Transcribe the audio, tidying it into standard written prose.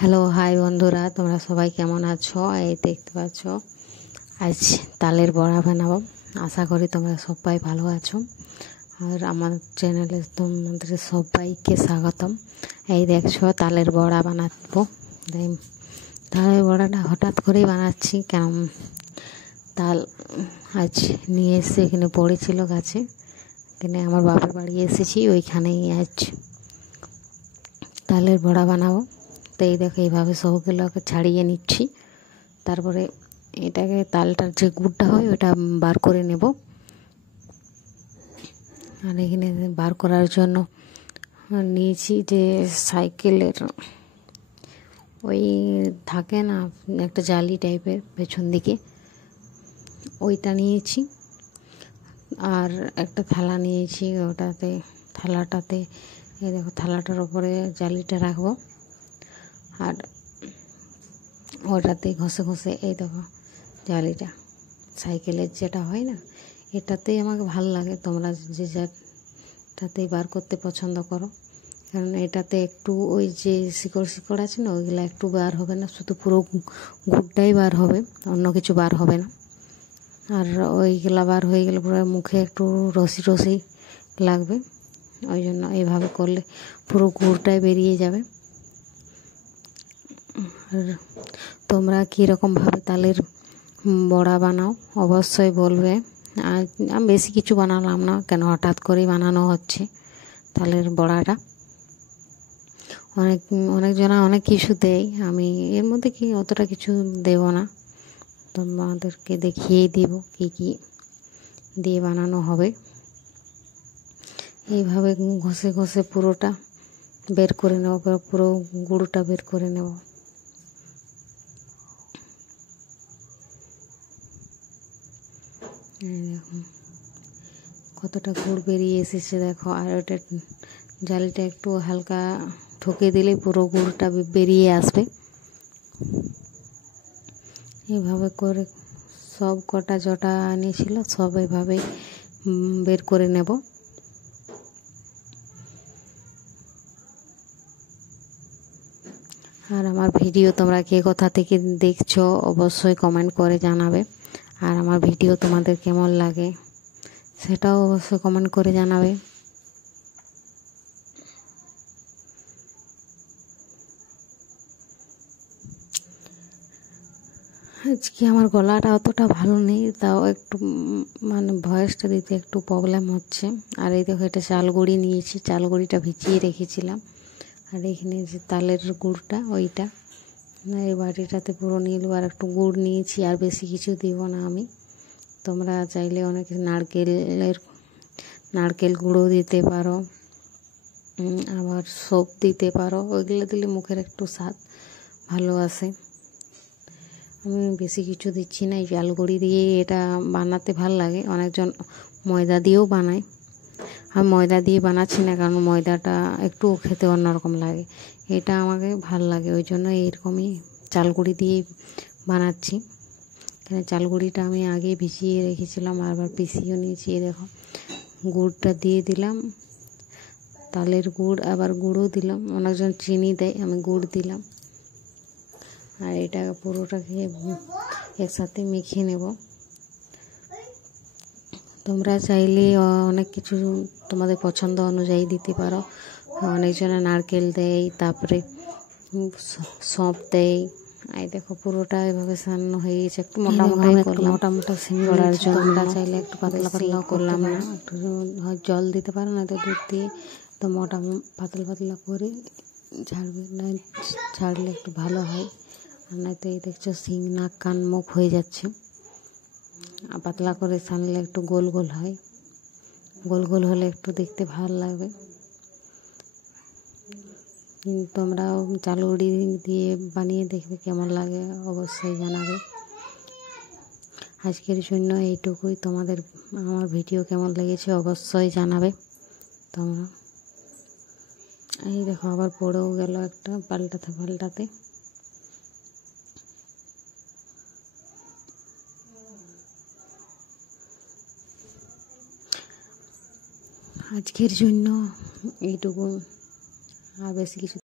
Hello hi বন্ধুরা, তোমরা সবাই কেমন আছো? এই দেখতে পাচ্ছ আজ তালের বড়া বানাবো। আশা করি তোমরা সবাই ভালো আছো। আর আমার চ্যানেলে তোমাদের সবাইকে স্বাগতম। এই দেখছো তালের বড়া বানাবো। তালের বড়াটা হঠাৎ করেই বানাচ্ছি, কেন তাল আজ নিয়ে এসে এখানে পড়েছিল গাছে। এখানে আমার বাবার বাড়ি এসেছি, ওইখানেই আজ তালের বড়া বানাবো। তো এই দেখো এইভাবে সবগুলোকে ছাড়িয়ে নিচ্ছি। তারপরে এটাকে তালটার যে গুড়টা হয় ওটা বার করে নেব। আর এখানে বার করার জন্য নিয়েছি যে সাইকেলের ওই থাকে না একটা জালি টাইপের পেছন দিকে, ওইটা নিয়েছি। আর একটা থালা নিয়েছি, থালাটাতে এই দেখো থালাটার ওপরে জালিটা রাখবো। আর ওটাতে ঘষে ঘষে এই দেখো জালিটা সাইকেলের যেটা হয় না, এটাতেই আমাকে ভালো লাগে। তোমরা যে যাটাতেই বার করতে পছন্দ করো, কারণ এটাতে একটু ওই যে শিকড় শিকড় আছে না, ওইগুলো একটু বার হবে না, শুধু পুরো গুড়টাই বার হবে, অন্য কিছু বার হবে না। আর ওইগুলা বার হয়ে গেলে পুরো মুখে একটু রসি রসি লাগবে, ওই জন্য এইভাবে করলে পুরো গুড়টাই বেরিয়ে যাবে। আর তোমরা কীরকমভাবে তালের বড়া বানাও অবশ্যই বলবে। আর আমি বেশি কিছু বানালাম না, কেন হঠাৎ করেই বানানো হচ্ছে তালের বড়াটা। অনেকজনা অনেক কিছু দেয়, আমি এর মধ্যে কি অতটা কিছু দেব না, তোমাদেরকে দেখিয়ে দিব কি কি দিয়ে বানানো হবে। এইভাবে ঘষে ঘষে পুরোটা বের করে নেব, পুরো গুঁড়োটা বের করে নেব। দেখুন কতটা গুড় বেরিয়ে এসেছে, দেখো। আর ওটা জালিটা একটু হালকা ঠুকে দিলেই পুরো গুড়টা বেরিয়ে আসবে। এইভাবে করে সব কটা জটা আনিয়েছিল সব এইভাবেই বের করে নেব। আর আমার ভিডিও তোমরা কে কোথা থেকে দেখছো অবশ্যই কমেন্ট করে জানাবে। আর আমার ভিডিও তোমাদের কেমন লাগে সেটাও অবশ্যই কমেন্ট করে জানাবে। আজকে আমার গলাটা অতটা ভালো নেই, তাও একটু মানে ভয়েসটা দিতে একটু প্রবলেম হচ্ছে। আর এই দেখো এটা চালগুড়ি নিয়েছি, চালগুড়িটা ভিজিয়ে রেখেছিলাম। আর এখানে যে তালের গুড়টা ওইটা এই বাটিটাতে পুরো নিয়ে নেবো। আর একটু গুড় নিয়েছি, আর বেশি কিছু দিব না আমি। তোমরা চাইলে অনেকে নারকেল গুঁড়ো দিতে পারো, আবার সব দিতে পারো, ওইগুলো দিলে মুখের একটু স্বাদ ভালো আসে। আমি বেশি কিছু দিচ্ছি না, এই চালগুড়ি দিয়ে এটা বানাতে ভাল লাগে। অনেকজন ময়দা দিয়েও বানায়, আমি ময়দা দিয়ে বানাচ্ছি না, কারণ ময়দাটা একটু খেতে অন্যরকম লাগে। এটা আমাকে ভাল লাগে, ওই জন্য এইরকমই চালগুড়ি দিয়ে বানাচ্ছি। এখানে চালগুড়িটা আমি আগে ভিজিয়ে রেখেছিলাম, আবার পিষিয়েও নিয়েছি। দেখো গুড়টা দিয়ে দিলাম, তালের গুড়, আবার গুঁড়ও দিলাম। অনেকজন চিনি দেয়, আমি গুড় দিলাম। আর এটা পুরোটাকে একসাথে মেখে নেব। তোমরা চাইলে অনেক কিছু তোমাদের পছন্দ অনুযায়ী দিতে পারো। অনেকজনে নারকেল দেয়, তারপরে সঁপ দেয়। এই দেখো পুরোটা এভাবে সাজানো হয়ে গেছে। একটু মোটা মোটা সিম করার জন্য তোমরা চাইলে একটু পাতলা পাতলাও করলাম না, একটু জল দিতে পারো, না তো দুধ দিয়ে তো মোটা পাতলা পাতলা করে ঝাড়বে, না ছাড়লে একটু ভালো হয়। আর নয়তো এই দেখছো শিং নাক কান মুখ হয়ে যাচ্ছে। পাতলা করে ছানলে একটু গোল গোল হয়, গোল গোল হলে একটু দেখতে ভালো লাগবে। তোমরাও চালগুড়ি দিয়ে বানিয়ে দেখবে কেমন লাগে, অবশ্যই জানাবে। আজকের জন্য এইটুকুই। তোমাদের আমার ভিডিও কেমন লেগেছে অবশ্যই জানাবে তোমরা। এই দেখো আবার পড়েও গেল একটা, পাল্টাতে। আজকের জন্য এইটুকু, আর বেশি কিছু